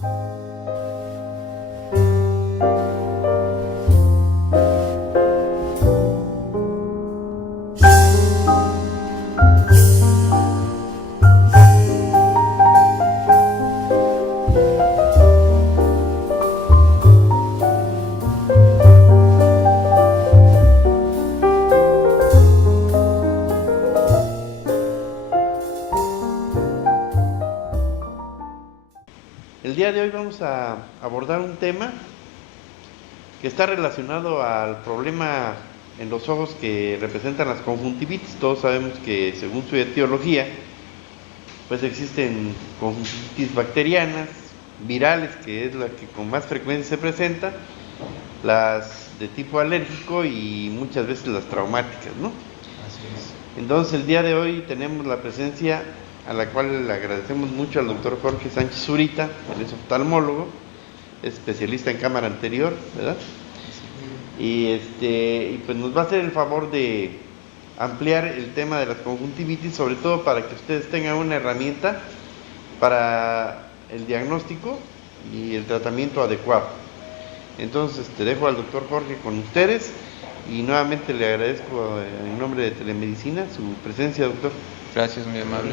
El día de hoy vamos a abordar un tema que está relacionado al problema en los ojos que representan las conjuntivitis. Todos sabemos que según su etiología, pues existen conjuntivitis bacterianas, virales, que es la que con más frecuencia se presenta, las de tipo alérgico y muchas veces las traumáticas, ¿no? Así es. Entonces el día de hoy tenemos la presencia, a la cual le agradecemos mucho al doctor Jorge Sánchez Zurita. Él es oftalmólogo, especialista en cámara anterior, ¿verdad? Y pues nos va a hacer el favor de ampliar el tema de las conjuntivitis, sobre todo para que ustedes tengan una herramienta para el diagnóstico y el tratamiento adecuado. Entonces te dejo al doctor Jorge con ustedes y nuevamente le agradezco en nombre de Telemedicina su presencia, doctor. Gracias, muy amable.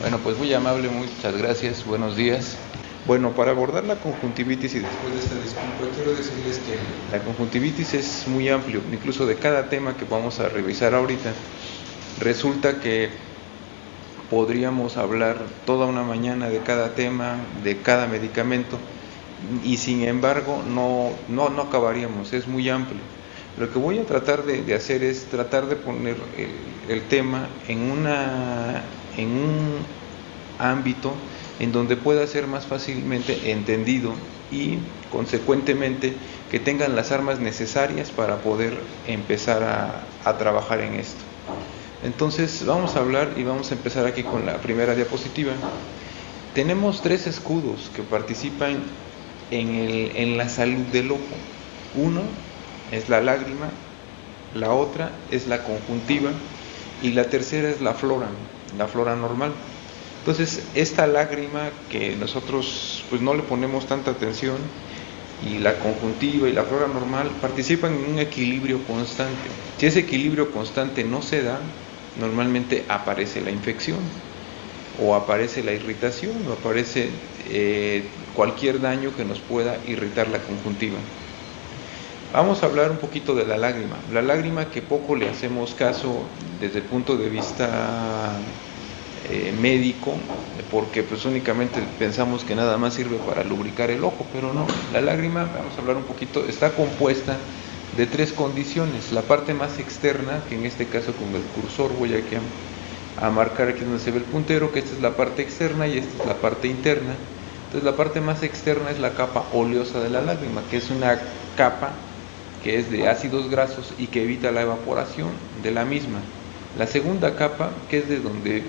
Bueno, pues muy amable, muchas gracias, buenos días. Bueno, para abordar la conjuntivitis y después de esta disculpa, quiero decirles que la conjuntivitis es muy amplio, incluso de cada tema que vamos a revisar ahorita. Resulta que podríamos hablar toda una mañana de cada tema, de cada medicamento, y sin embargo no acabaríamos, es muy amplio. Lo que voy a tratar de hacer es tratar de poner el tema en un ámbito en donde pueda ser más fácilmente entendido y consecuentemente que tengan las armas necesarias para poder empezar a trabajar en esto. Entonces vamos a hablar y vamos a empezar aquí con la primera diapositiva. Tenemos 3 escudos que participan en la salud del ojo. Uno es la lágrima, la otra es la conjuntiva y la tercera es la flora normal. Entonces, esta lágrima que nosotros pues no le ponemos tanta atención, y la conjuntiva y la flora normal participan en un equilibrio constante. Si ese equilibrio constante no se da, normalmente aparece la infección, o aparece la irritación, o aparece cualquier daño que nos pueda irritar la conjuntiva. Vamos a hablar un poquito de la lágrima que poco le hacemos caso desde el punto de vista médico, porque pues únicamente pensamos que nada más sirve para lubricar el ojo, pero no. La lágrima, vamos a hablar un poquito, está compuesta de 3 condiciones. La parte más externa, que en este caso con el cursor voy aquí a marcar aquí donde se ve el puntero, que esta es la parte externa y esta es la parte interna. Entonces la parte más externa es la capa oleosa de la lágrima, que es una capa que es de ácidos grasos y que evita la evaporación de la misma. La segunda capa, que es de donde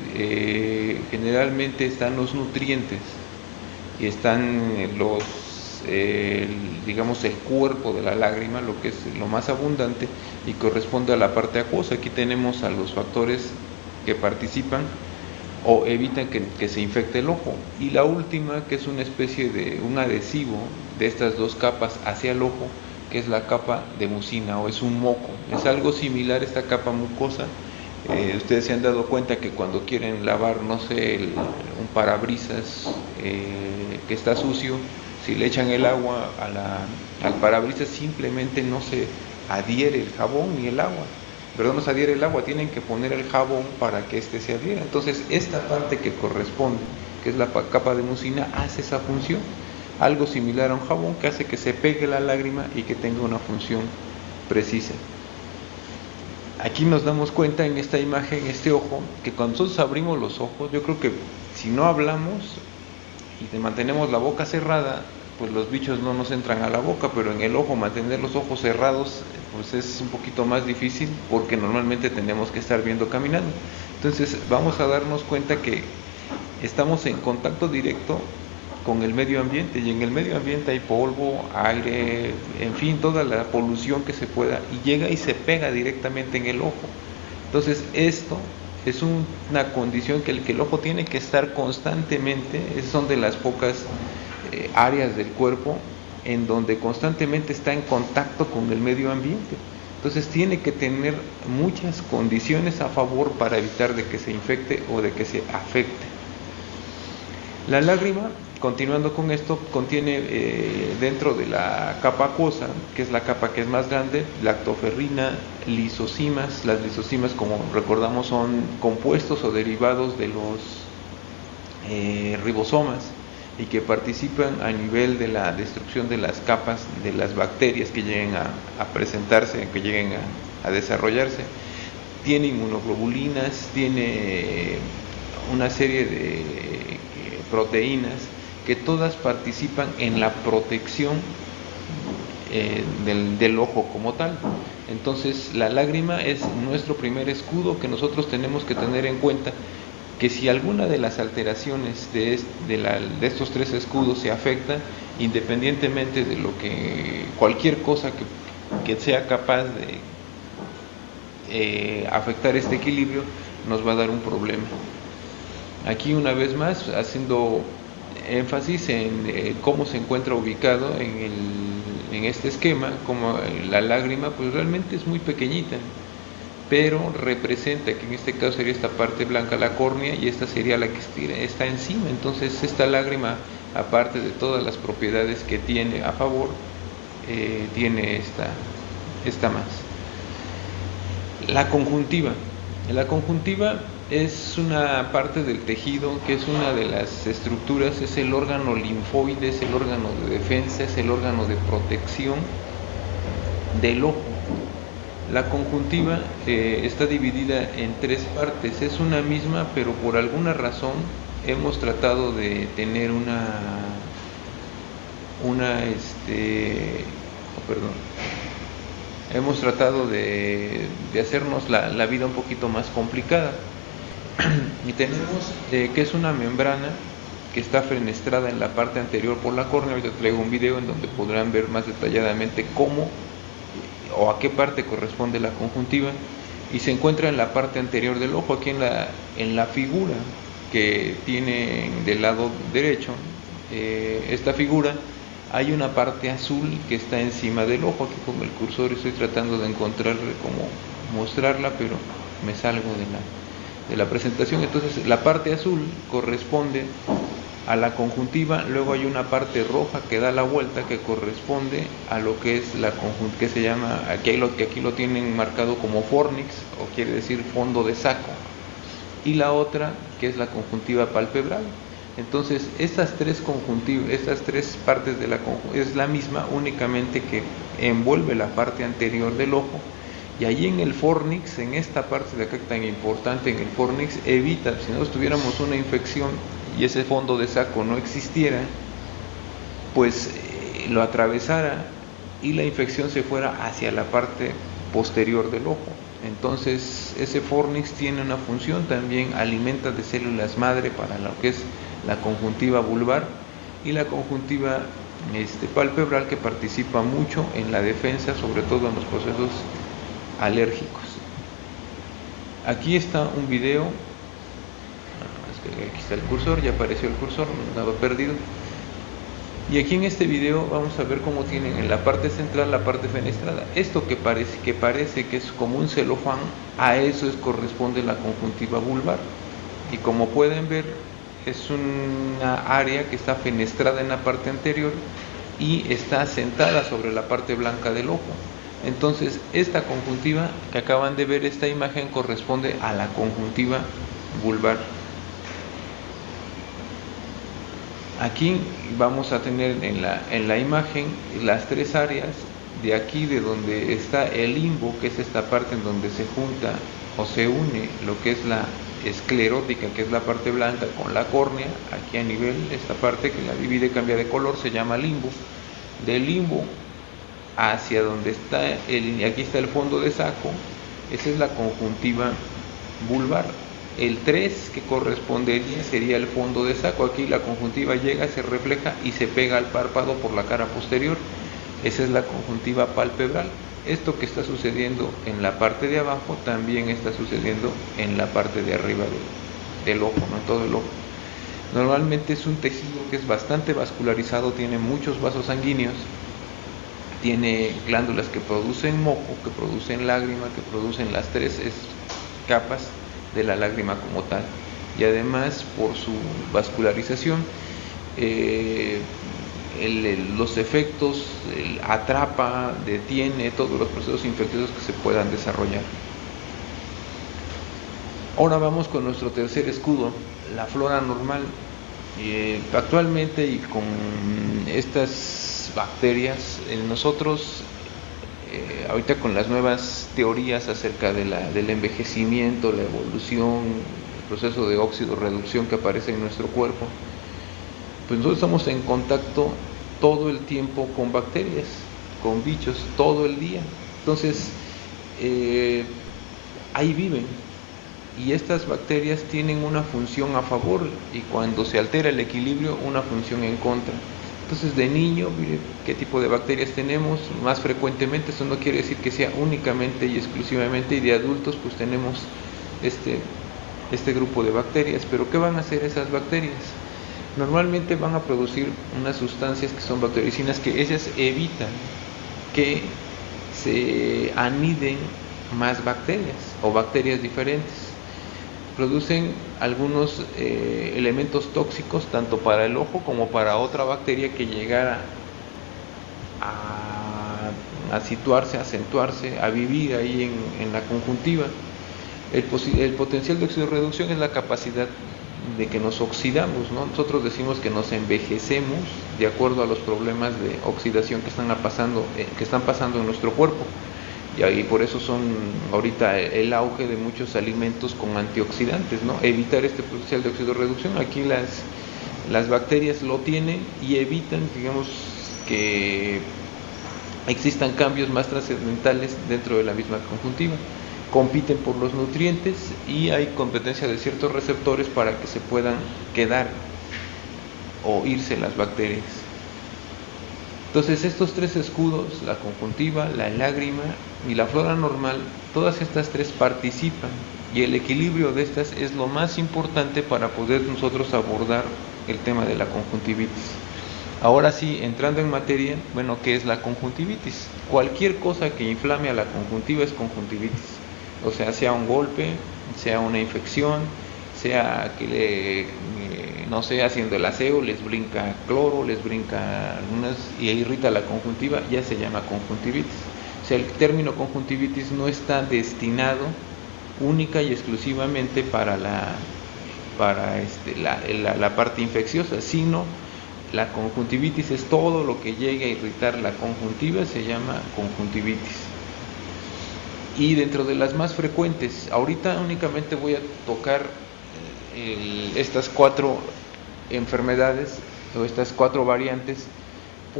generalmente están los nutrientes y están digamos el cuerpo de la lágrima, lo que es lo más abundante y corresponde a la parte acuosa. Aquí tenemos a los factores que participan o evitan que se infecte el ojo. Y la última, que es una especie de un adhesivo de estas 2 capas hacia el ojo, que es la capa de mucina o es un moco. Es algo similar a esta capa mucosa. Ustedes se han dado cuenta que cuando quieren lavar, no sé, un parabrisas que está sucio, si le echan el agua al parabrisas, simplemente no se adhiere el jabón ni el agua. Perdón, no se adhiere el agua, tienen que poner el jabón para que se adhiera. Entonces, esta parte que corresponde, que es la capa de mucina, hace esa función. Algo similar a un jabón que hace que se pegue la lágrima y que tenga una función precisa. Aquí nos damos cuenta en esta imagen, este ojo, que cuando nosotros abrimos los ojos, yo creo que si no hablamos y mantenemos la boca cerrada, pues los bichos no nos entran a la boca, pero en el ojo mantener los ojos cerrados pues es un poquito más difícil porque normalmente tenemos que estar viendo caminando. Entonces vamos a darnos cuenta que estamos en contacto directo con el medio ambiente, y en el medio ambiente hay polvo, aire, en fin, toda la polución que se pueda, y llega y se pega directamente en el ojo. Entonces esto es una condición que el ojo tiene que estar constantemente, son de las pocas áreas del cuerpo en donde constantemente está en contacto con el medio ambiente. Entonces tiene que tener muchas condiciones a favor para evitar de que se infecte o de que se afecte. La lágrima, continuando con esto, contiene dentro de la capa acuosa, que es la capa que es más grande, lactoferrina, lisocimas. Las lisocimas, como recordamos, son compuestos o derivados de los ribosomas y que participan a nivel de la destrucción de las capas de las bacterias que lleguen a presentarse, que lleguen a desarrollarse. Tiene inmunoglobulinas, tiene una serie de proteínas que todas participan en la protección del ojo como tal. Entonces la lágrima es nuestro primer escudo que nosotros tenemos que tener en cuenta, que si alguna de las alteraciones de estos tres escudos se afecta, independientemente de lo que cualquier cosa que sea capaz de afectar este equilibrio, nos va a dar un problema. Aquí una vez más haciendo énfasis en cómo se encuentra ubicado en este esquema, como la lágrima pues realmente es muy pequeñita, pero representa que en este caso sería esta parte blanca la córnea y esta sería la que está encima. Entonces esta lágrima, aparte de todas las propiedades que tiene a favor, tiene esta más. La conjuntiva es una parte del tejido que es una de las estructuras, es el órgano linfoide, es el órgano de defensa, es el órgano de protección del ojo. La conjuntiva está dividida en tres partes, es una misma, pero por alguna razón hemos tratado de tener hemos tratado de hacernos la vida un poquito más complicada. Y tenemos que es una membrana que está fenestrada en la parte anterior por la córnea. Ahorita traigo un video en donde podrán ver más detalladamente cómo o a qué parte corresponde la conjuntiva, y se encuentra en la parte anterior del ojo. Aquí en la figura que tiene del lado derecho, esta figura, hay una parte azul que está encima del ojo. Aquí con el cursor estoy tratando de encontrar cómo mostrarla, pero me salgo de la presentación. Entonces la parte azul corresponde a la conjuntiva, luego hay una parte roja que da la vuelta, que corresponde a lo que es la conjuntiva, que se llama, aquí lo tienen marcado como fornix, o quiere decir fondo de saco, y la otra que es la conjuntiva palpebral. Entonces estas tres partes de la conjuntiva es la misma, únicamente que envuelve la parte anterior del ojo. Y allí en el fornix, en esta parte de acá tan importante, en el fornix, evita, si nosotros tuviéramos una infección y ese fondo de saco no existiera, pues lo atravesara y la infección se fuera hacia la parte posterior del ojo. Entonces ese fornix tiene una función, también alimenta de células madre para lo que es la conjuntiva vulvar y la conjuntiva palpebral, que participa mucho en la defensa, sobre todo en los procesos alérgicos. Aquí está un video, aquí está el cursor, ya apareció el cursor, no estaba perdido. Y aquí en este video vamos a ver cómo tienen en la parte central la parte fenestrada. Esto que parece que es como un celofán, a eso corresponde la conjuntiva vulvar. Y como pueden ver, es una área que está fenestrada en la parte anterior y está sentada sobre la parte blanca del ojo. Entonces esta conjuntiva que acaban de ver, esta imagen, corresponde a la conjuntiva vulvar. Aquí vamos a tener en la imagen las tres áreas. De aquí, de donde está el limbo, que es esta parte en donde se junta o se une lo que es la esclerótica, que es la parte blanca, con la córnea. Aquí a nivel, esta parte que la divide, cambia de color, se llama limbo. Del limbo hacia donde está aquí está el fondo de saco, esa es la conjuntiva vulvar. El 3 que correspondería sería el fondo de saco. Aquí la conjuntiva llega, se refleja y se pega al párpado por la cara posterior. Esa es la conjuntiva palpebral. Esto que está sucediendo en la parte de abajo también está sucediendo en la parte de arriba del ojo, no en todo el ojo. Normalmente es un tejido que es bastante vascularizado, tiene muchos vasos sanguíneos, tiene glándulas que producen moco, que producen lágrima, que producen las tres capas de la lágrima como tal. Y además, por su vascularización, los efectos atrapa, detiene todos los procesos infecciosos que se puedan desarrollar. Ahora vamos con nuestro tercer escudo, la flora normal. Actualmente, y con estas bacterias, nosotros ahorita con las nuevas teorías acerca del envejecimiento, la evolución, el proceso de óxido-reducción que aparece en nuestro cuerpo, pues nosotros estamos en contacto todo el tiempo con bacterias, con bichos, todo el día. Entonces, ahí viven. Y estas bacterias tienen una función a favor, y cuando se altera el equilibrio, una función en contra. Entonces, de niño, mire qué tipo de bacterias tenemos más frecuentemente. Eso no quiere decir que sea únicamente y exclusivamente, y de adultos pues tenemos este grupo de bacterias. Pero ¿qué van a hacer esas bacterias? Normalmente van a producir unas sustancias que son bactericinas, que ellas evitan que se aniden más bacterias o bacterias diferentes. Producen algunos elementos tóxicos tanto para el ojo como para otra bacteria que llegara a situarse, a acentuarse, a vivir ahí en la conjuntiva. El potencial de oxidorreducción es la capacidad de que nos oxidamos, ¿no? Nosotros decimos que nos envejecemos de acuerdo a los problemas de oxidación que están pasando en nuestro cuerpo. Y ahí por eso son ahorita el auge de muchos alimentos con antioxidantes, ¿no? Evitar este potencial de oxidorreducción. Aquí las bacterias lo tienen y evitan, digamos, que existan cambios más trascendentales dentro de la misma conjuntiva. Compiten por los nutrientes y hay competencia de ciertos receptores para que se puedan quedar o irse las bacterias. Entonces, estos tres escudos, la conjuntiva, la lágrima y la flora normal, todas estas tres participan, y el equilibrio de estas es lo más importante para poder nosotros abordar el tema de la conjuntivitis. Ahora sí, entrando en materia, bueno, ¿qué es la conjuntivitis? Cualquier cosa que inflame a la conjuntiva es conjuntivitis. O sea un golpe, sea una infección, sea que no sé, haciendo el aseo, les brinca cloro, les brinca algunas y irrita la conjuntiva, ya se llama conjuntivitis. O sea, el término conjuntivitis no está destinado única y exclusivamente para la parte infecciosa, sino la conjuntivitis es todo lo que llegue a irritar la conjuntiva, se llama conjuntivitis. Y dentro de las más frecuentes, ahorita únicamente voy a tocar estas 4 enfermedades o estas 4 variantes,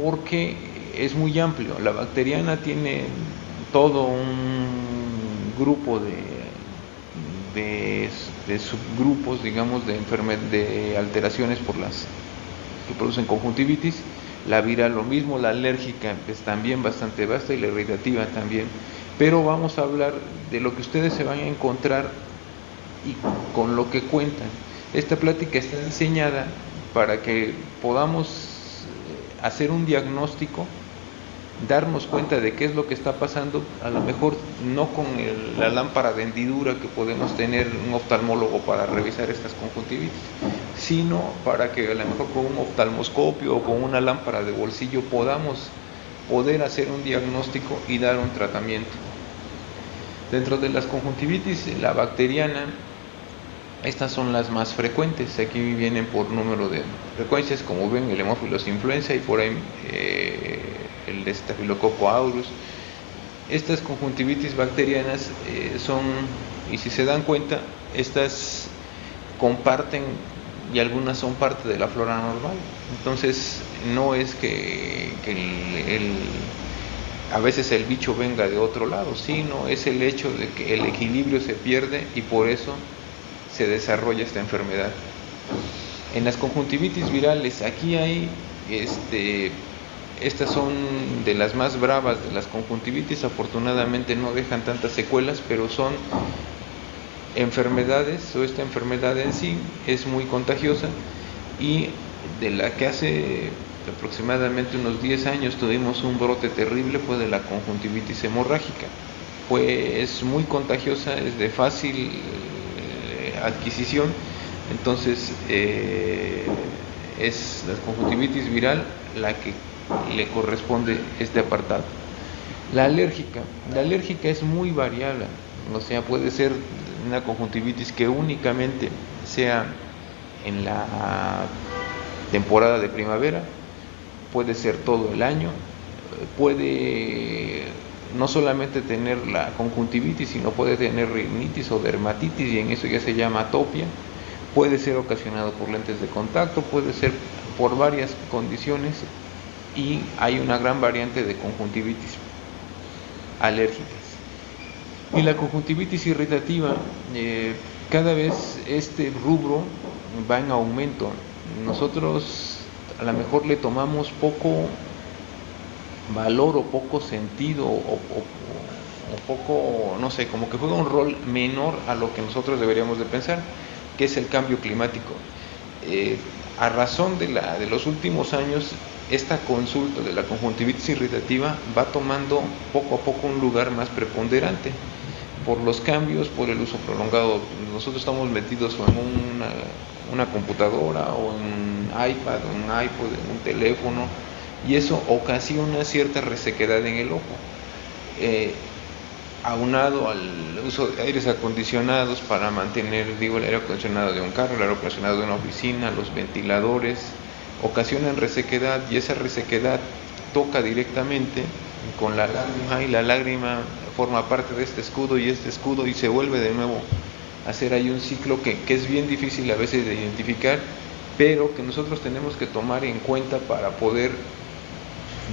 porque es muy amplio. La bacteriana tiene todo un grupo de subgrupos, digamos, de alteraciones por las que producen conjuntivitis. La viral lo mismo, la alérgica es también bastante vasta, y la irritativa también. Pero vamos a hablar de lo que ustedes se van a encontrar y con lo que cuentan. Esta plática está diseñada para que podamos hacer un diagnóstico, darnos cuenta de qué es lo que está pasando, a lo mejor no con la lámpara de hendidura que podemos tener un oftalmólogo para revisar estas conjuntivitis, sino para que a lo mejor con un oftalmoscopio o con una lámpara de bolsillo podamos poder hacer un diagnóstico y dar un tratamiento. Dentro de las conjuntivitis, la bacteriana, estas son las más frecuentes. Aquí vienen por número de frecuencias, como ven, el Haemophilus influenza y por ahí el Staphylococcus aureus. Estas conjuntivitis bacterianas son, y si se dan cuenta, estas comparten y algunas son parte de la flora normal. Entonces, no es que a veces el bicho venga de otro lado, sino es el hecho de que el equilibrio se pierde y por eso se desarrolla esta enfermedad. En las conjuntivitis virales, aquí hay, estas son de las más bravas de las conjuntivitis. Afortunadamente no dejan tantas secuelas, pero son enfermedades, o esta enfermedad en sí es muy contagiosa, y de la que hace aproximadamente unos 10 años tuvimos un brote terrible, fue de la conjuntivitis hemorrágica. Es muy contagiosa, es de fácil adquisición, entonces es la conjuntivitis viral la que le corresponde este apartado. La alérgica es muy variable, o sea, puede ser una conjuntivitis que únicamente sea en la temporada de primavera, puede ser todo el año, puede no solamente tener la conjuntivitis, sino puede tener rinitis o dermatitis, y en eso ya se llama atopia. Puede ser ocasionado por lentes de contacto, puede ser por varias condiciones, y hay una gran variante de conjuntivitis alérgicas. Y la conjuntivitis irritativa, cada vez este rubro va en aumento. Nosotros a lo mejor le tomamos poco valor o poco sentido o poco, no sé, como que juega un rol menor a lo que nosotros deberíamos de pensar, que es el cambio climático. A razón de los últimos años, esta consulta de la conjuntivitis irritativa va tomando poco a poco un lugar más preponderante por los cambios, por el uso prolongado. Nosotros estamos metidos en una computadora o en un iPad, un iPod, en un teléfono, y eso ocasiona cierta resequedad en el ojo. Aunado al uso de aires acondicionados para mantener, el aire acondicionado de un carro, el aire acondicionado de una oficina, los ventiladores, ocasionan resequedad, y esa resequedad toca directamente con la lágrima, y la lágrima forma parte de este escudo, y se vuelve de nuevo a hacer ahí un ciclo que es bien difícil a veces de identificar, pero que nosotros tenemos que tomar en cuenta para poder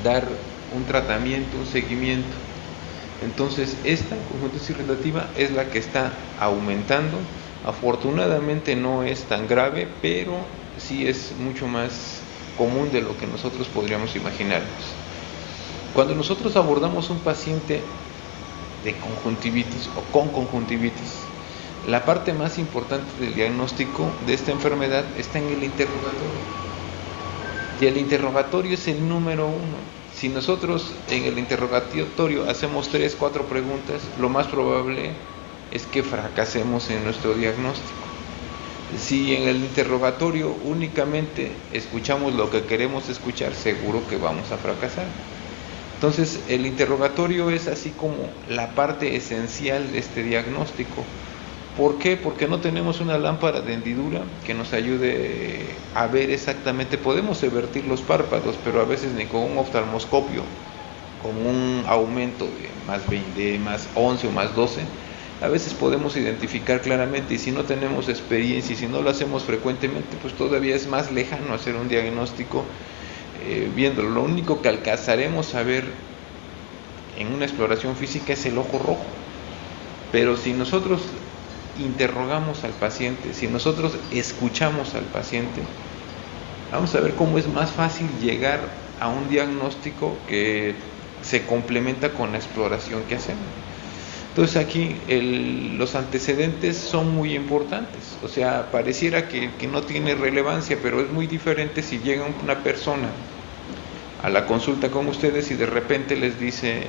dar un tratamiento, un seguimiento. Entonces, esta conjuntivitis irritativa es la que está aumentando. Afortunadamente no es tan grave, pero sí es mucho más común de lo que nosotros podríamos imaginarnos. Cuando nosotros abordamos un paciente de conjuntivitis o con conjuntivitis, la parte más importante del diagnóstico de esta enfermedad está en el interrogatorio. Y el interrogatorio es el número uno. Si nosotros en el interrogatorio hacemos 3, 4 preguntas, lo más probable es que fracasemos en nuestro diagnóstico. Si en el interrogatorio únicamente escuchamos lo que queremos escuchar, seguro que vamos a fracasar. Entonces, el interrogatorio es así como la parte esencial de este diagnóstico. ¿Por qué? Porque no tenemos una lámpara de hendidura que nos ayude a ver exactamente. Podemos evertir los párpados, pero a veces ni con un oftalmoscopio, con un aumento de más 20, más 11 o más 12, a veces podemos identificar claramente. Y si no tenemos experiencia y si no lo hacemos frecuentemente, pues todavía es más lejano hacer un diagnóstico viéndolo. Lo único que alcanzaremos a ver en una exploración física es el ojo rojo. Pero si nosotros interrogamos al paciente, si nosotros escuchamos al paciente, vamos a ver cómo es más fácil llegar a un diagnóstico que se complementa con la exploración que hacemos. Entonces aquí los antecedentes son muy importantes. O sea, pareciera que no tiene relevancia, pero es muy diferente si llega una persona a la consulta con ustedes y de repente les dice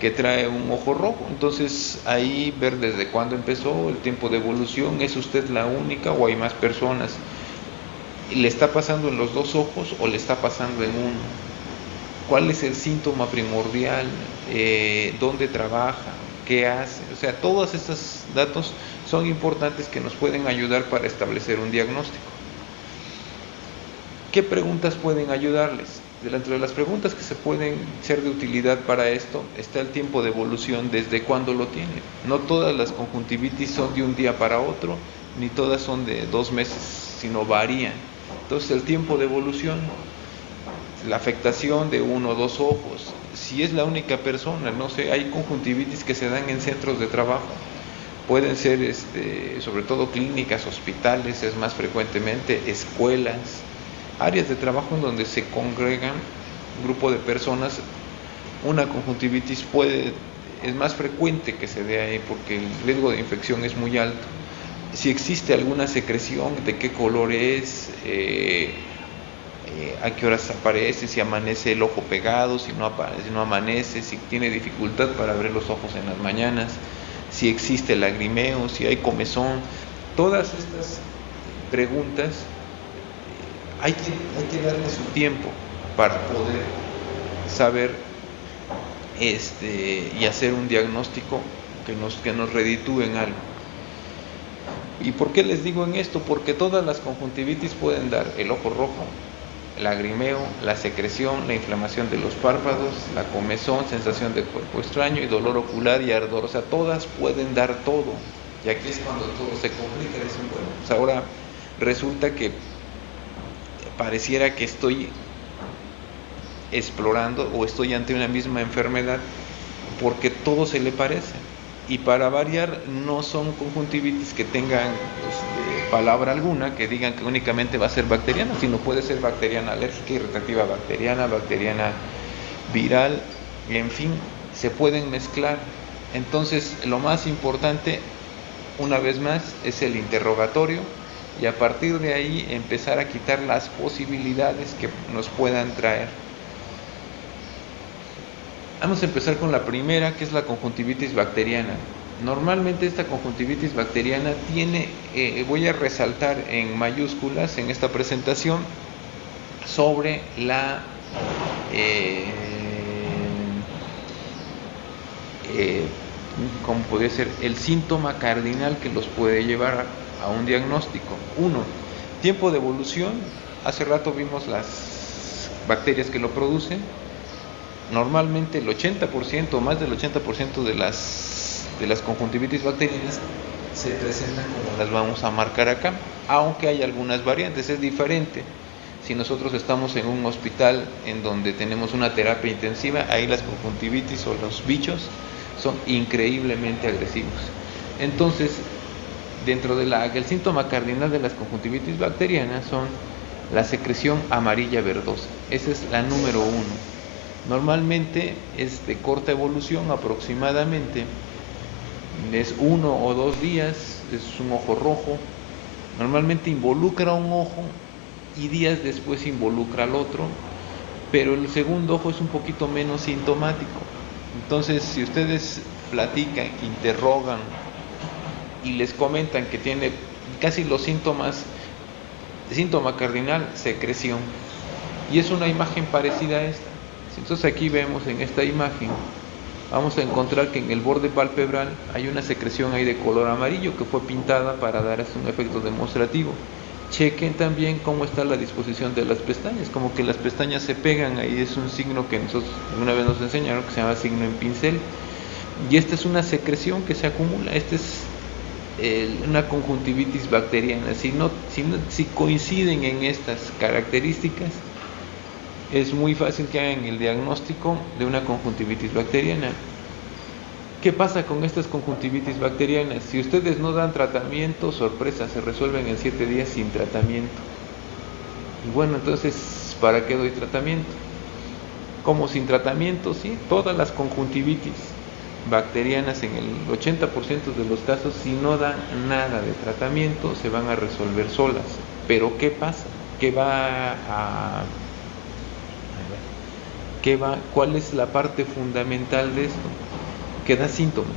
que trae un ojo rojo. Entonces ahí ver desde cuándo empezó, el tiempo de evolución, ¿es usted la única o hay más personas? ¿Le está pasando en los dos ojos o le está pasando en uno? ¿Cuál es el síntoma primordial? ¿Dónde trabaja? ¿Qué hace? O sea, todos estos datos son importantes que nos pueden ayudar para establecer un diagnóstico. ¿Qué preguntas pueden ayudarles? Dentro de las preguntas que se pueden ser de utilidad para esto está el tiempo de evolución, desde cuándo lo tiene. No todas las conjuntivitis son de un día para otro, ni todas son de 2 meses, sino varían. Entonces el tiempo de evolución, la afectación de 1 o 2 ojos, si es la única persona, no sé, hay conjuntivitis que se dan en centros de trabajo, pueden ser sobre todo clínicas, hospitales, es más frecuentemente, escuelas, áreas de trabajo en donde se congregan un grupo de personas. Una conjuntivitis es más frecuente que se dé ahí porque el riesgo de infección es muy alto. si existe alguna secreción, de qué color es, a qué horas aparece, si amanece el ojo pegado, si no amanece, si tiene dificultad para abrir los ojos en las mañanas, si existe lagrimeo, si hay comezón. Todas estas preguntas hay que darle su tiempo para poder saber y hacer un diagnóstico que nos reditúe en algo. ¿Y por qué les digo en esto? Porque todas las conjuntivitis pueden dar el ojo rojo, lagrimeo, la secreción, la inflamación de los párpados, la comezón, sensación de cuerpo extraño y dolor ocular y ardor. O sea, todas pueden dar todo. Y aquí es cuando todo se complica. Dicen, bueno, pues ahora resulta que pareciera que estoy explorando o estoy ante una misma enfermedad porque todo se le parece. Y para variar, no son conjuntivitis que tengan palabra alguna, que digan que únicamente va a ser bacteriana, sino puede ser bacteriana alérgica, irritativa bacteriana viral, y en fin, se pueden mezclar. Entonces, lo más importante, una vez más, es el interrogatorio, y a partir de ahí empezar a quitar las posibilidades que nos puedan traer. Vamos a empezar con la primera, que es la conjuntivitis bacteriana. Normalmente esta conjuntivitis bacteriana tiene, voy a resaltar en mayúsculas en esta presentación, sobre la ¿cómo podría ser? El síntoma cardinal que los puede llevar a un diagnóstico. 1. Tiempo de evolución. Hace rato vimos las bacterias que lo producen. Normalmente el 80% o más del 80% de las conjuntivitis bacterianas se presentan como las vamos a marcar acá, aunque hay algunas variantes. Es diferente si nosotros estamos en un hospital en donde tenemos una terapia intensiva. Ahí las conjuntivitis o los bichos son increíblemente agresivos. Entonces, dentro del síntoma cardinal de las conjuntivitis bacterianas son la secreción amarilla verdosa. Esa es la número 1. Normalmente es de corta evolución, aproximadamente es 1 o 2 días, es un ojo rojo. Normalmente involucra un ojo y días después involucra al otro, pero el segundo ojo es un poquito menos sintomático. Entonces, si ustedes platican, interrogan y les comentan que tiene casi los síntomas, síntoma cardinal, secreción, y es una imagen parecida a esta. Entonces aquí vemos en esta imagen, vamos a encontrar que en el borde palpebral hay una secreción ahí de color amarillo que fue pintada para dar un efecto demostrativo. Chequen también cómo está la disposición de las pestañas, como que las pestañas se pegan, ahí es un signo que nosotros una vez nos enseñaron que se llama signo en pincel, y esta es una secreción que se acumula. Esta es una conjuntivitis bacteriana. Si coinciden en estas características, es muy fácil que hagan el diagnóstico de una conjuntivitis bacteriana. ¿Qué pasa con estas conjuntivitis bacterianas? Si ustedes no dan tratamiento, sorpresa, se resuelven en 7 días sin tratamiento. Y bueno, entonces, ¿para qué doy tratamiento? Como sin tratamiento, sí, todas las conjuntivitis bacterianas en el 80% de los casos, si no dan nada de tratamiento, se van a resolver solas. Pero ¿qué pasa? ¿Cuál es la parte fundamental de esto? Que da síntomas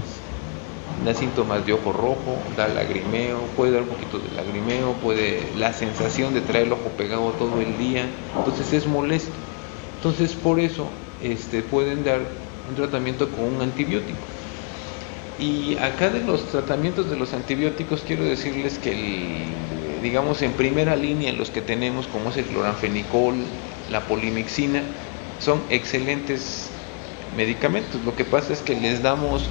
de ojo rojo, da lagrimeo, puede dar un poquito de lagrimeo, la sensación de traer el ojo pegado todo el día, entonces es molesto. Entonces por eso pueden dar un tratamiento con un antibiótico. Y acá de los tratamientos de los antibióticos quiero decirles que digamos en primera línea los que tenemos, como es el cloranfenicol, la polimixina, son excelentes medicamentos. Lo que pasa es que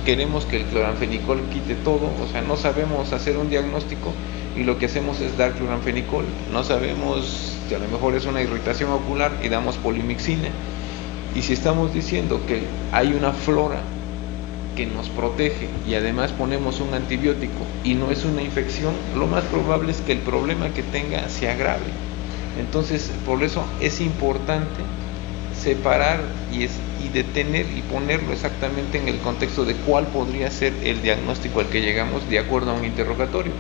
queremos que el cloranfenicol quite todo, o sea, no sabemos hacer un diagnóstico y lo que hacemos es dar cloranfenicol. No sabemos que a lo mejor es una irritación ocular y damos polimixina. Y si estamos diciendo que hay una flora que nos protege y además ponemos un antibiótico y no es una infección, lo más probable es que el problema que tenga se agrave. Entonces, por eso es importante separar y detener y ponerlo exactamente en el contexto de cuál podría ser el diagnóstico al que llegamos de acuerdo a un interrogatorio.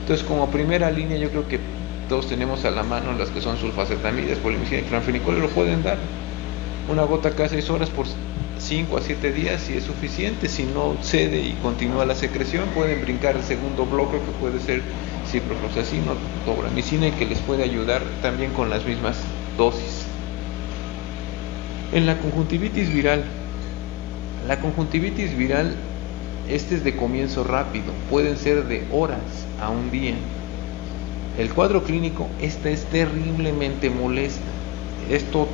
Entonces, como primera línea, yo creo que todos tenemos a la mano las que son sulfacetamidas, polimicina y clanfenicol, y lo pueden dar. Una gota cada 6 horas por 5 a 7 días si es suficiente. Si no cede y continúa la secreción, pueden brincar el segundo bloque, que puede ser ciprofloxacino, tobramicina, y que les puede ayudar también con las mismas dosis. En la conjuntivitis viral, este es de comienzo rápido, pueden ser de horas a un día. El cuadro clínico, esta es terriblemente molesta. Esto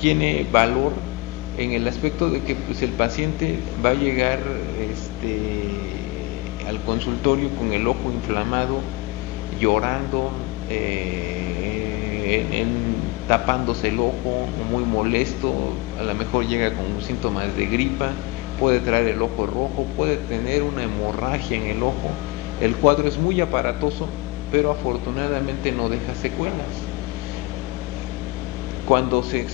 tiene valor en el aspecto de que pues, el paciente va a llegar al consultorio con el ojo inflamado, llorando, tapándose el ojo, muy molesto, a lo mejor llega con síntomas de gripa, puede traer el ojo rojo, puede tener una hemorragia en el ojo. El cuadro es muy aparatoso, pero afortunadamente no deja secuelas. Cuando se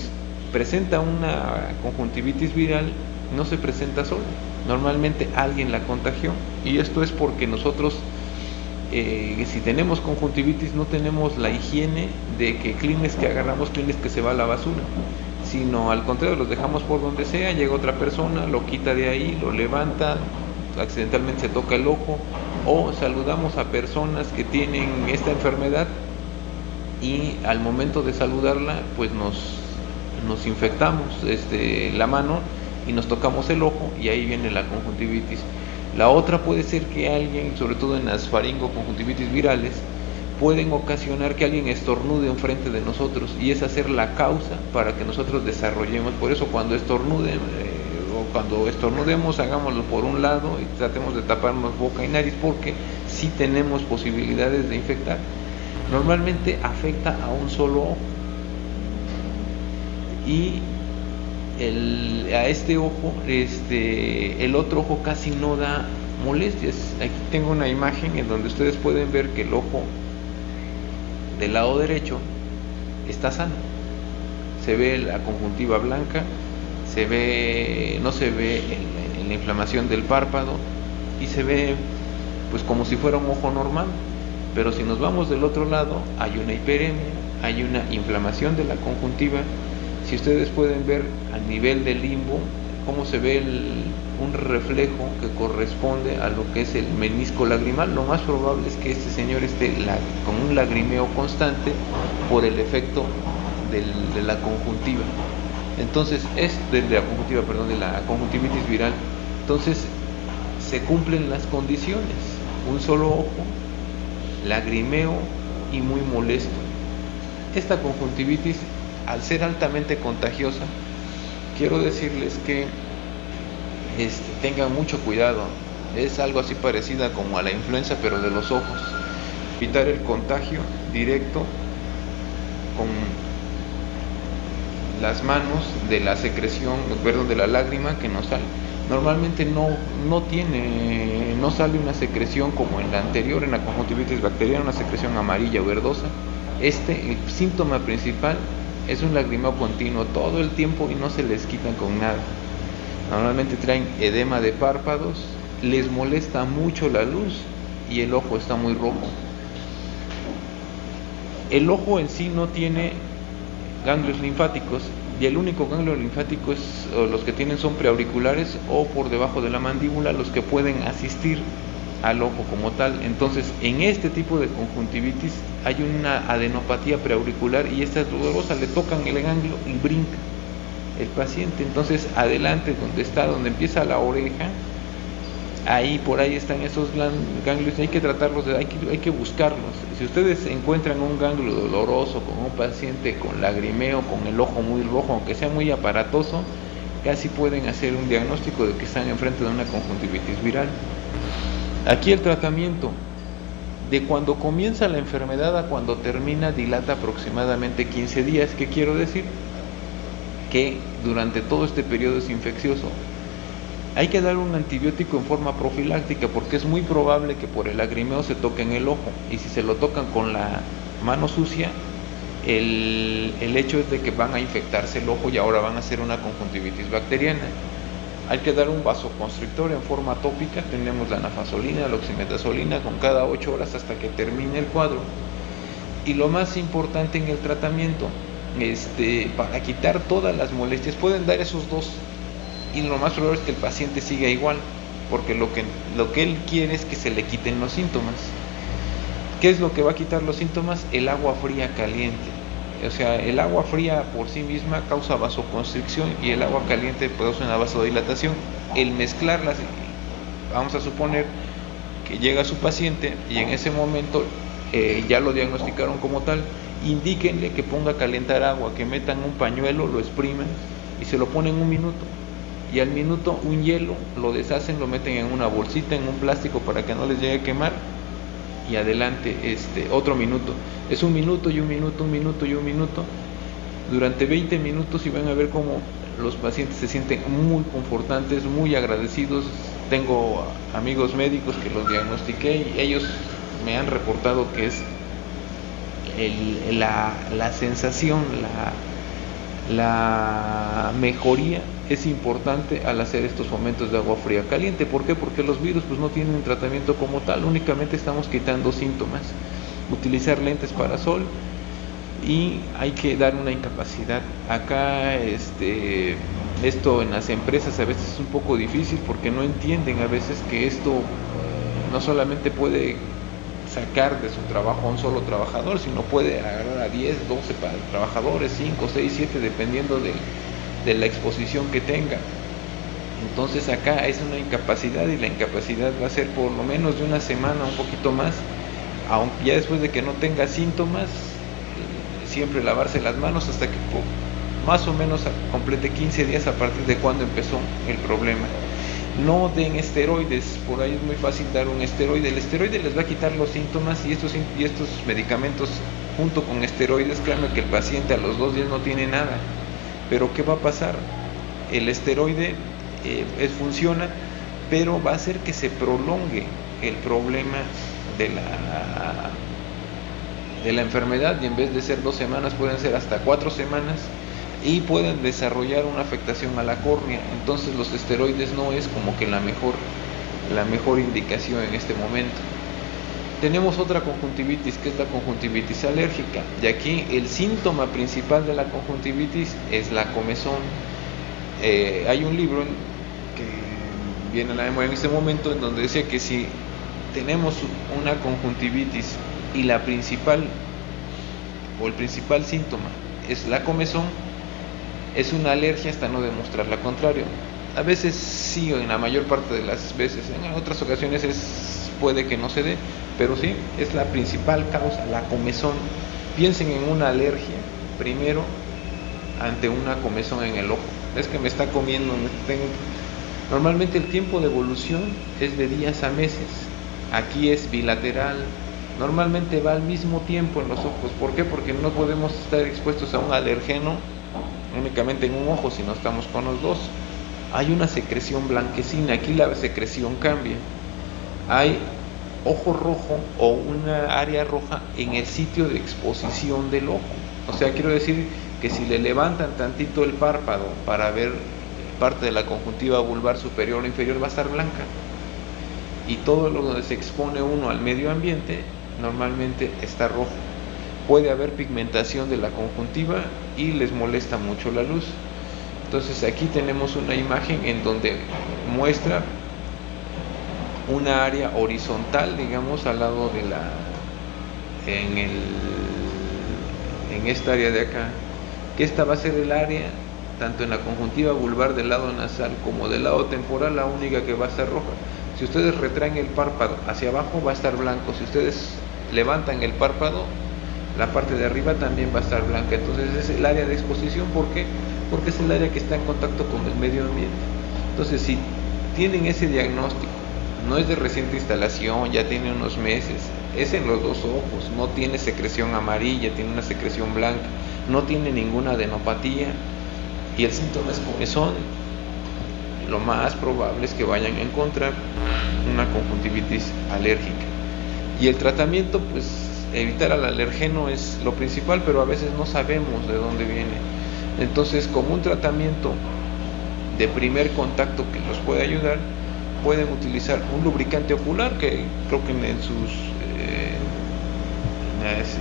presenta una conjuntivitis viral, no se presenta sola, normalmente alguien la contagió, y esto es porque nosotros si tenemos conjuntivitis no tenemos la higiene de que Kleenex que agarramos, Kleenex que se va a la basura, sino al contrario, los dejamos por donde sea, llega otra persona, lo quita de ahí, lo levanta, accidentalmente se toca el ojo, o saludamos a personas que tienen esta enfermedad y al momento de saludarla pues nos infectamos la mano y nos tocamos el ojo, y ahí viene la conjuntivitis. La otra puede ser que alguien, sobre todo en las faringoconjuntivitis virales, pueden ocasionar que alguien estornude enfrente de nosotros, y esa ser la causa para que nosotros desarrollemos. Por eso cuando estornudemos, hagámoslo por un lado y tratemos de taparnos boca y nariz, porque sí tenemos posibilidades de infectar. Normalmente afecta a un solo ojo, y a este ojo, el otro ojo casi no da molestias. Aquí tengo una imagen en donde ustedes pueden ver que el ojo del lado derecho está sano. Se ve la conjuntiva blanca, no se ve en la inflamación del párpado, y se ve pues como si fuera un ojo normal. Pero si nos vamos del otro lado, hay una hiperemia, hay una inflamación de la conjuntiva. Si ustedes pueden ver a nivel del limbo cómo se ve un reflejo que corresponde a lo que es el menisco lagrimal, lo más probable es que este señor esté con un lagrimeo constante por el efecto de la conjuntiva. Entonces, de la conjuntivitis viral. Entonces, se cumplen las condiciones: un solo ojo, lagrimeo y muy molesto. Esta conjuntivitis, al ser altamente contagiosa, quiero decirles que tengan mucho cuidado. Es algo así parecida como a la influenza, pero de los ojos. Evitar el contagio directo con las manos de la secreción, de la lágrima que nos sale. Normalmente no sale una secreción como en la anterior, en la conjuntivitis bacteriana, una secreción amarilla o verdosa. El síntoma principal es un lagrimeo continuo todo el tiempo y no se les quitan con nada. Normalmente traen edema de párpados, les molesta mucho la luz y el ojo está muy rojo. El ojo en sí no tiene ganglios linfáticos, y el único ganglio linfático los que tienen son preauriculares o por debajo de la mandíbula, los que pueden asistir al ojo como tal. Entonces, en este tipo de conjuntivitis hay una adenopatía preauricular, y esta es dolorosa, le tocan el ganglio y brinca el paciente. Entonces, adelante donde empieza la oreja, por ahí están esos ganglios, hay que tratarlos, hay que buscarlos. Si ustedes encuentran un ganglio doloroso con un paciente con lagrimeo, con el ojo muy rojo, aunque sea muy aparatoso, casi pueden hacer un diagnóstico de que están enfrente de una conjuntivitis viral. Aquí el tratamiento, de cuando comienza la enfermedad a cuando termina, dilata aproximadamente 15 días. ¿Qué quiero decir? Que durante todo este periodo es infeccioso. Hay que dar un antibiótico en forma profiláctica, porque es muy probable que por el lagrimeo se toquen el ojo, y si se lo tocan con la mano sucia, el hecho es de que van a infectarse el ojo y ahora van a hacer una conjuntivitis bacteriana. Hay que dar un vasoconstrictor en forma tópica. Tenemos la nafasolina, la oximetazolina con cada 8 horas hasta que termine el cuadro. Y lo más importante en el tratamiento, para quitar todas las molestias, pueden dar esos dos, y lo más probable es que el paciente siga igual, porque lo que él quiere es que se le quiten los síntomas. ¿Qué es lo que va a quitar los síntomas? El agua fría caliente. O sea, el agua fría por sí misma causa vasoconstricción y el agua caliente produce una vasodilatación. El mezclarlas, vamos a suponer que llega su paciente y en ese momento ya lo diagnosticaron como tal, indíquenle que ponga a calentar agua, que metan un pañuelo, lo exprimen y se lo ponen 1 minuto. Y al minuto un hielo, lo deshacen, lo meten en una bolsita, en un plástico para que no les llegue a quemar, y adelante, otro minuto. Es 1 minuto y 1 minuto, 1 minuto y 1 minuto, durante 20 minutos, y van a ver cómo los pacientes se sienten muy confortantes, muy agradecidos. Tengo amigos médicos que los diagnostiqué y ellos me han reportado que es la sensación, la mejoría es importante al hacer estos momentos de agua fría caliente. ¿Por qué? Porque los virus pues no tienen un tratamiento como tal, únicamente estamos quitando síntomas. Utilizar lentes para sol, y hay que dar una incapacidad. Acá esto en las empresas a veces es un poco difícil porque no entienden a veces que esto no solamente puede sacar de su trabajo a un solo trabajador, sino puede agarrar a 10, 12 trabajadores, 5, 6, 7, dependiendo de la exposición que tenga. Entonces acá es una incapacidad, y la incapacidad va a ser por lo menos de 1 semana, un poquito más, aunque ya después de que no tenga síntomas, siempre lavarse las manos hasta que más o menos complete 15 días a partir de cuando empezó el problema. No den esteroides, por ahí es muy fácil dar un esteroide. El esteroide les va a quitar los síntomas, y estos medicamentos junto con esteroides, créanme que el paciente a los 2 días no tiene nada. Pero ¿qué va a pasar? El esteroide funciona, pero va a hacer que se prolongue el problema de la enfermedad, y en vez de ser 2 semanas pueden ser hasta 4 semanas, y pueden desarrollar una afectación a la córnea. Entonces los esteroides no es como que la mejor indicación en este momento. Tenemos otra conjuntivitis, que es la conjuntivitis alérgica, y aquí el síntoma principal de la conjuntivitis es la comezón. Hay un libro que viene a la memoria en este momento, en donde decía que si tenemos una conjuntivitis y el principal síntoma es la comezón, es una alergia hasta no demostrar lo contrario. A veces sí, en la mayor parte de las veces, en otras ocasiones puede que no se dé, pero sí, es la principal causa, la comezón. Piensen en una alergia primero ante una comezón en el ojo. Es que me está comiendo, Normalmente el tiempo de evolución es de días a meses. Aquí es bilateral. Normalmente va al mismo tiempo en los ojos. ¿Por qué? Porque no podemos estar expuestos a un alergeno únicamente en un ojo, sino estamos con los dos. Hay una secreción blanquecina, aquí la secreción cambia. Hay ojo rojo o una área roja en el sitio de exposición del ojo. O sea, quiero decir que si le levantan tantito el párpado para ver parte de la conjuntiva vulvar superior o inferior, va a estar blanca. Y todo lo donde se expone uno al medio ambiente normalmente está rojo. Puede haber pigmentación de la conjuntiva y les molesta mucho la luz. Entonces aquí tenemos una imagen en donde muestra una área horizontal, digamos, al lado de en esta área de acá, que esta va a ser el área, tanto en la conjuntiva vulvar del lado nasal como del lado temporal, la única que va a estar roja. Si ustedes retraen el párpado hacia abajo, va a estar blanco. Si ustedes levantan el párpado, la parte de arriba también va a estar blanca. Entonces es el área de exposición. ¿Por qué? Porque es el área que está en contacto con el medio ambiente. Entonces, si tienen ese diagnóstico, no es de reciente instalación, ya tiene unos meses, es en los 2 ojos, no tiene secreción amarilla, tiene una secreción blanca, no tiene ninguna adenopatía, y el síntoma es comezón, lo más probable es que vayan a encontrar una conjuntivitis alérgica. Y el tratamiento, pues evitar al alergeno es lo principal, pero a veces no sabemos de dónde viene. Entonces, como un tratamiento de primer contacto que los puede ayudar, pueden utilizar un lubricante ocular que creo que en sus es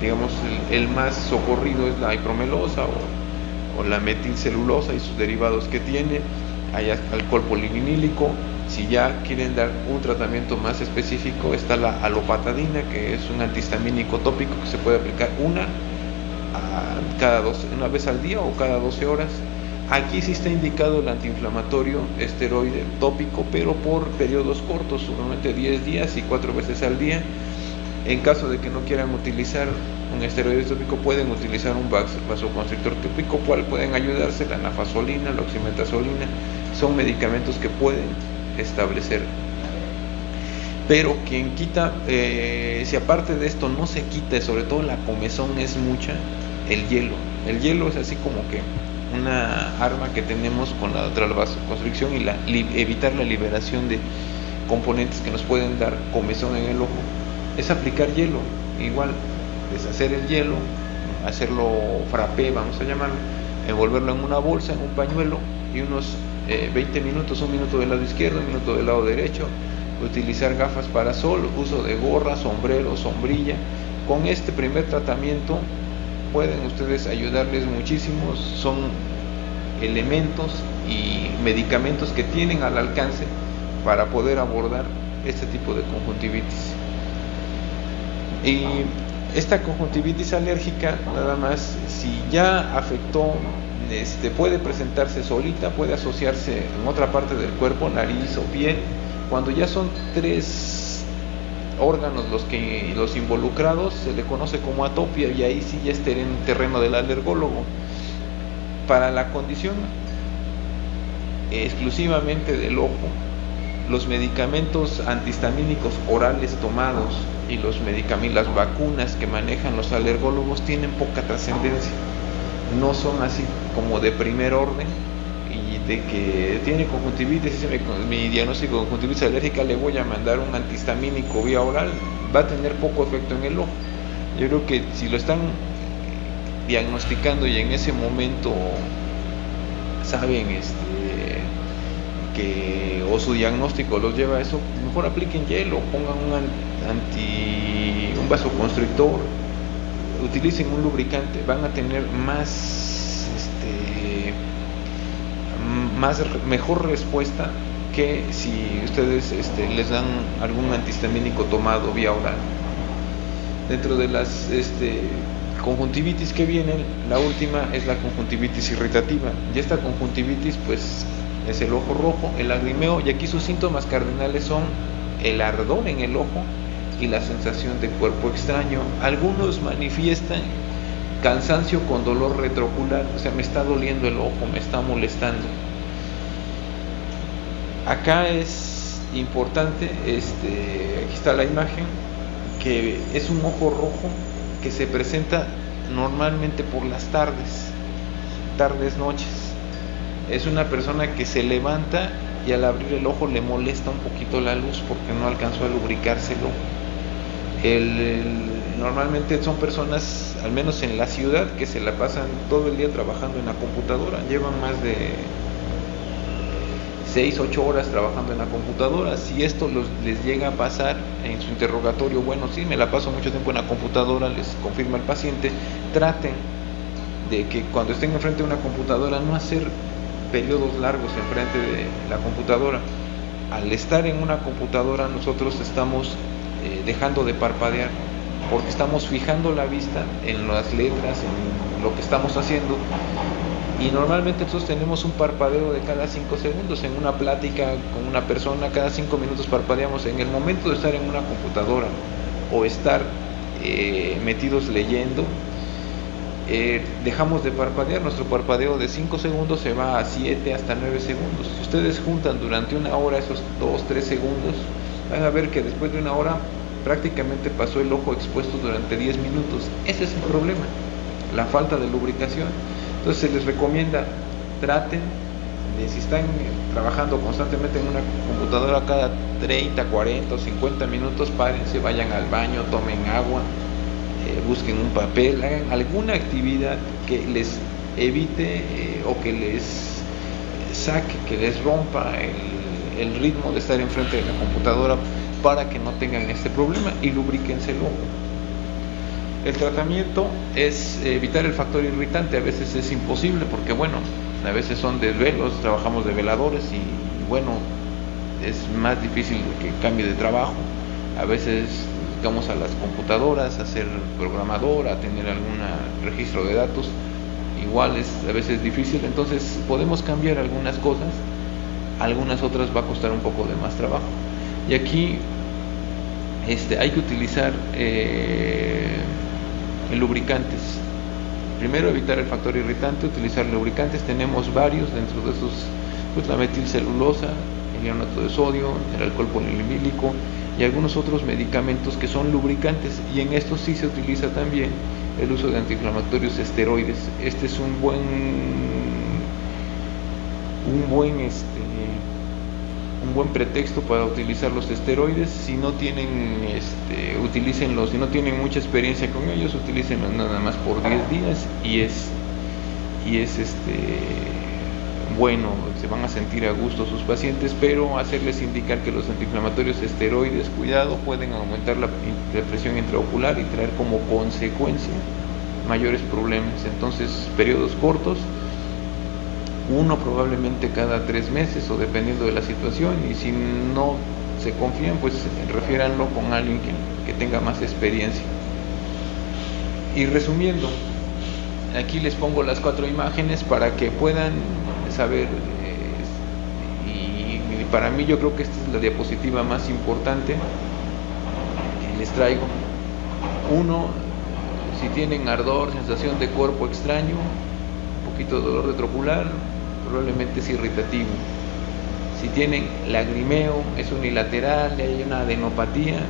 digamos el más socorrido es la ipromelosa o la metilcelulosa y sus derivados que tiene. Hay alcohol polivinílico. Si ya quieren dar un tratamiento más específico, está la alopatadina, que es un antihistamínico tópico que se puede aplicar una vez al día o cada 12 horas. Aquí sí está indicado el antiinflamatorio esteroide tópico, pero por periodos cortos, solamente 10 días y 4 veces al día. En caso de que no quieran utilizar un esteroide tópico, pueden utilizar un vasoconstrictor tópico, cual pueden ayudarse la nafasolina, la oximetazolina. Son medicamentos que pueden establecer. Pero quien quita, si aparte de esto no se quita, sobre todo la comezón es mucha, el hielo. El hielo es así como que una arma que tenemos con la vasoconstricción y evitar la liberación de componentes que nos pueden dar comezón en el ojo. Es aplicar hielo, igual, deshacer el hielo, hacerlo frappé, vamos a llamarlo, envolverlo en una bolsa, en un pañuelo, y unos 20 minutos, un minuto del lado izquierdo, un minuto del lado derecho, utilizar gafas para sol, uso de gorra, sombrero, sombrilla. Con este primer tratamiento pueden ustedes ayudarles muchísimo. Son elementos y medicamentos que tienen al alcance para poder abordar este tipo de conjuntivitis. Y esta conjuntivitis alérgica, nada más, si ya afectó, puede presentarse solita, puede asociarse en otra parte del cuerpo, nariz o piel. Cuando ya son 3 órganos los involucrados, se le conoce como atopia, y ahí sí ya estaría en terreno del alergólogo. Para la condición exclusivamente del ojo, los medicamentos antihistamínicos orales tomados y las vacunas que manejan los alergólogos tienen poca trascendencia. No son así como de primer orden, y de que tiene conjuntivitis, mi diagnóstico de conjuntivitis alérgica, le voy a mandar un antihistamínico vía oral, va a tener poco efecto en el ojo. Yo creo que si lo están diagnosticando y en ese momento saben o su diagnóstico los lleva a eso, mejor apliquen hielo, pongan un vasoconstrictor, utilicen un lubricante, van a tener mejor respuesta que si ustedes les dan algún antihistamínico tomado vía oral. Dentro de las conjuntivitis que vienen, la última es la conjuntivitis irritativa, y esta conjuntivitis pues es el ojo rojo, el lagrimeo, y aquí sus síntomas cardinales son el ardor en el ojo y la sensación de cuerpo extraño. Algunos manifiestan cansancio con dolor retroocular, o sea, me está doliendo el ojo, me está molestando. Acá es importante, aquí está la imagen, que es un ojo rojo que se presenta normalmente por las tardes, noches. Es una persona que se levanta y al abrir el ojo le molesta un poquito la luz porque no alcanzó a lubricarse el ojo. Normalmente son personas, al menos en la ciudad, que se la pasan todo el día trabajando en la computadora, llevan más de 6-8 horas trabajando en la computadora. Si esto les llega a pasar en su interrogatorio, bueno, sí, me la paso mucho tiempo en la computadora, les confirma el paciente, traten de que cuando estén enfrente de una computadora no hacer periodos largos enfrente de la computadora. Al estar en una computadora nosotros estamos dejando de parpadear, porque estamos fijando la vista en las letras, en lo que estamos haciendo, y normalmente nosotros tenemos un parpadeo de cada 5 segundos. En una plática con una persona, cada 5 minutos parpadeamos. En el momento de estar en una computadora o estar metidos leyendo, dejamos de parpadear. Nuestro parpadeo de 5 segundos se va a 7 hasta 9 segundos. Si ustedes juntan durante una hora esos 2-3 segundos, van a ver que después de una hora prácticamente pasó el ojo expuesto durante 10 minutos. Ese es el problema, la falta de lubricación. Entonces se les recomienda, traten de, si están trabajando constantemente en una computadora, cada 30, 40 o 50 minutos párense, vayan al baño, tomen agua, busquen un papel, hagan alguna actividad que les evite o que les saque, que les rompa el ritmo de estar enfrente de la computadora para que no tengan este problema y lubriquense el ojo. El tratamiento es evitar el factor irritante. A veces es imposible porque, bueno, a veces son desvelos, trabajamos de veladores y, bueno, es más difícil que cambie de trabajo. A veces vamos a las computadoras a ser programador, a tener algún registro de datos, igual es a veces difícil. Entonces podemos cambiar algunas cosas, algunas otras va a costar un poco de más trabajo. Y aquí hay que utilizar lubricantes. Primero, evitar el factor irritante, utilizar lubricantes. Tenemos varios dentro de esos, pues la metilcelulosa, el ionato de sodio, el alcohol polilimílico y algunos otros medicamentos que son lubricantes, y en estos sí se utiliza también el uso de antiinflamatorios esteroides. Este es un buen pretexto para utilizar los esteroides. Si no tienen, utilícenlos. Si no tienen mucha experiencia con ellos, utilícenlos nada más por 10 días y es bueno, se van a sentir a gusto sus pacientes, pero hacerles indicar que los antiinflamatorios esteroides, cuidado, pueden aumentar la presión intraocular y traer como consecuencia mayores problemas. Entonces, periodos cortos, uno probablemente cada 3 meses o dependiendo de la situación, y si no se confían, pues refiéranlo con alguien que tenga más experiencia. Y resumiendo, aquí les pongo las 4 imágenes para que puedan saber, y para mí yo creo que esta es la diapositiva más importante que les traigo. 1, si tienen ardor, sensación de cuerpo extraño, un poquito de dolor retrocular, probablemente es irritativo. Si tienen lagrimeo, es unilateral, hay una adenopatía,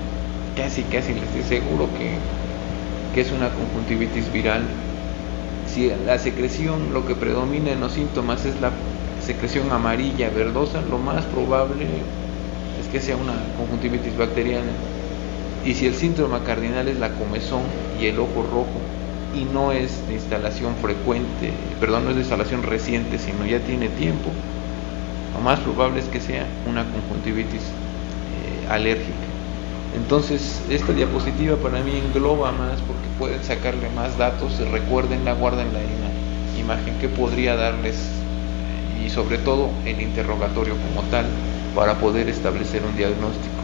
casi les estoy seguro que es una conjuntivitis viral. Si la secreción, lo que predomina en los síntomas es la secreción amarilla verdosa, lo más probable es que sea una conjuntivitis bacteriana. Y si el síntoma cardinal es la comezón y el ojo rojo, y no es de instalación frecuente, no es de instalación reciente, sino ya tiene tiempo, lo más probable es que sea una conjuntivitis alérgica. Entonces, esta diapositiva para mí engloba más, porque pueden sacarle más datos, recuérdenla, guárdenla en la imagen que podría darles, y sobre todo el interrogatorio como tal, para poder establecer un diagnóstico.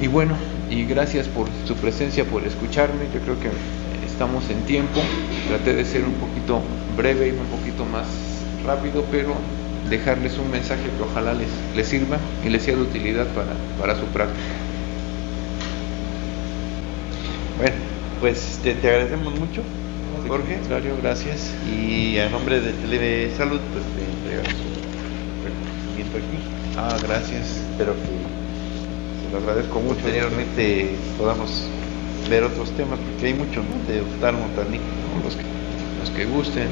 Y bueno, y gracias por su presencia, por escucharme. Yo creo que estamos en tiempo. Traté de ser un poquito breve y un poquito más rápido, pero dejarles un mensaje que ojalá les sirva y les sea de utilidad para su práctica. Bueno, pues te agradecemos mucho, Jorge. Claro, gracias. Y a nombre de Telesalud, pues te entregamos un reconocimiento aquí. Gracias. Espero que lo agradezco mucho. Posteriormente podamos ver otros temas, porque hay muchos, ¿no? De oftalmo también. Los que gusten.